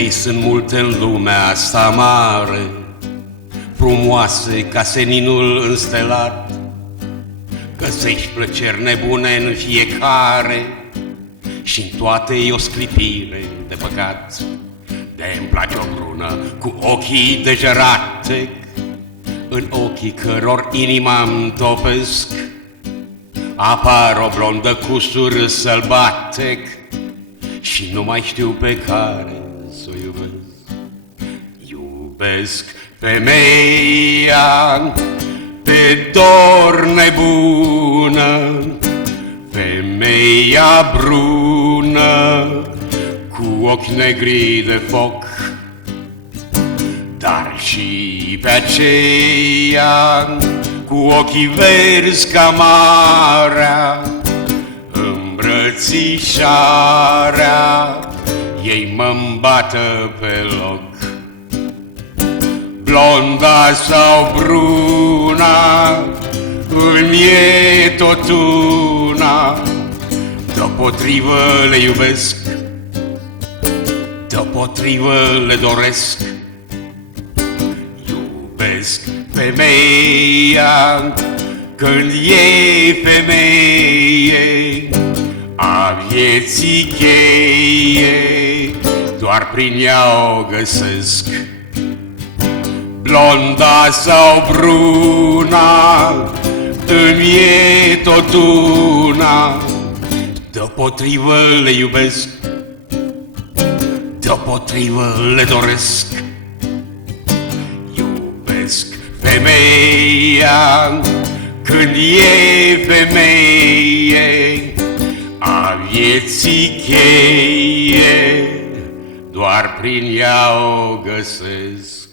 Femei sunt multe în lumea asta mare, frumoase ca seninul înstelat. Găsești plăceri nebune în fiecare și-n toate e o sclipire de păcat. De-mi place o brună cu ochii degerate, în ochii căror inima-mi topesc. Apar o blondă cu sur sălbatec și nu mai știu pe care s-o iubesc. Iubesc femeia pe dor nebună, femeia brună cu ochi negri de foc, dar și pe aceea cu ochii verzi ca marea. Îmbrățișarea ei mă-mi bată pe loc. Blonda sau bruna, îmi e tot una, deopotrivă le iubesc, deopotrivă le doresc. Iubesc femeia când e femeie, a vieții cheie, doar prin ea o găsesc. Blonda sau bruna, îmi e tot una, deopotrivă le iubesc, deopotrivă le doresc. Iubesc femeia când e femeie, a vieții cheie, doar prin ea o găsesc.